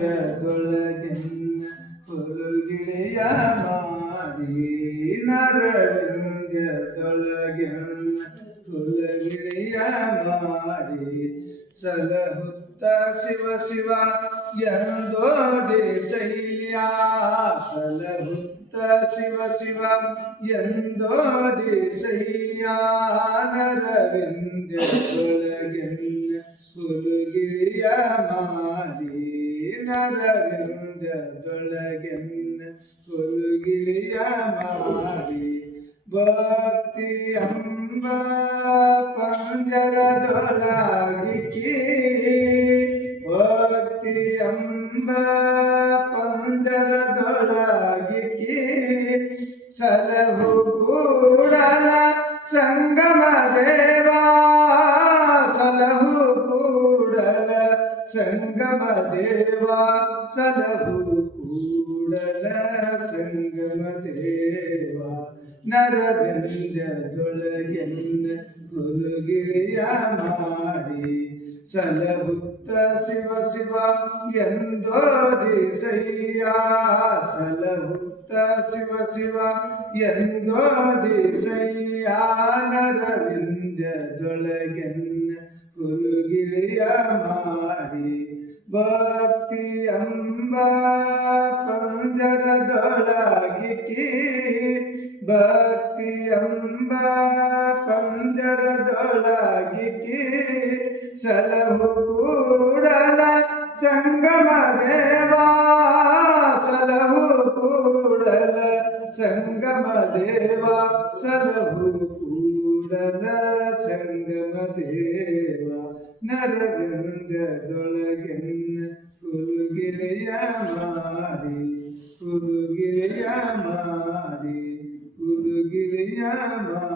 ಗದೊಳಗೆನ್ನ ಹುಲುಗಿಳಿಯ ಮಾಡಿ ನರವಿಂದ್ಯದೊಳಗೆನ್ನ ಹುಲಗಿಳಿಯ ಮಾಡಿ ಸಲಹುತ್ತ ಶಿವ ಶಿವ ಎಂದೋದೆ ಶೈಲ್ಯ ಸಲಹುತ್ತ ಶಿವ ಶಿವ ಎಂದೋದೆ ಶೈಲ್ಯ ನರವಿಂದ್ಯದೊಳಗೆನ್ನ ಹುಲುಗಿಳಿಯ ಮಾಡಿ ನರವಿಂದ್ಯದೊಳಗೆನ್ನ ಹುಲುಗಿಳಿಯ ಮಾಡಿ ಭಕ್ತಿ ಅಂಬ ಪಂಜರದೊಳಗಿಕ್ಕಿ ಭಕ್ತಿ ಅಂಬ ಪಂಜರದೊಳಗಿಕ್ಕಿ ಸಲಹು ಕೂಡಲ ಸಂಗಮ ದೇವಾ ಸಲಹು ಕೂಡಲ ಸಂಗಮ ದೇವಾ ಸಲಹು ಕೂಡಲ ಸಂಗಮ ದೇವಾ ನರವಿಂದ್ಯದೊಳಗೆನ್ನ ಹುಲುಗಿಳಿಯ ಮಾಡಿ ಸಲಹುತ್ತ ಶಿವ ಶಿವ ಎಂದೋದಿ ಶಯ್ಯ ಸಲಹುತ್ತ ಶಿವ ಶಿವ ಎಂದೋದಿ ಶಯ್ಯ ನರವಿಂದ್ಯದೊಳಗೆನ್ನ ಹುಲುಗಿಳಿಯ ಮಾಡಿ ಭಕ್ತಿ ಅಂಬ ಪಂಜರದೊಳಗಿಕ್ಕಿ ಭಕ್ತಿ ಅಂಬ ಪಂಜರದೊಳಗಿಕ್ಕಿ ಸಲಹು ಕೂಡಲ ಸಂಗಮ ದೇವಾ ಸಲಹು ಕೂಡಲ ಸಂಗಮ ದೇವಾ ಸಲಹು ಕೂಡಲ ಸಂಗಮ ದೇವಾ ನರವಿಂದ್ಯದೊಳಗೆನ್ನ ಹುಲುಗಿಳಿಯ ಮಾಡಿ ಹುಲುಗಿಳಿಯ ಮಾಡಿ ಹುಲುಗಿಳಿಯ ಮಾಡಿ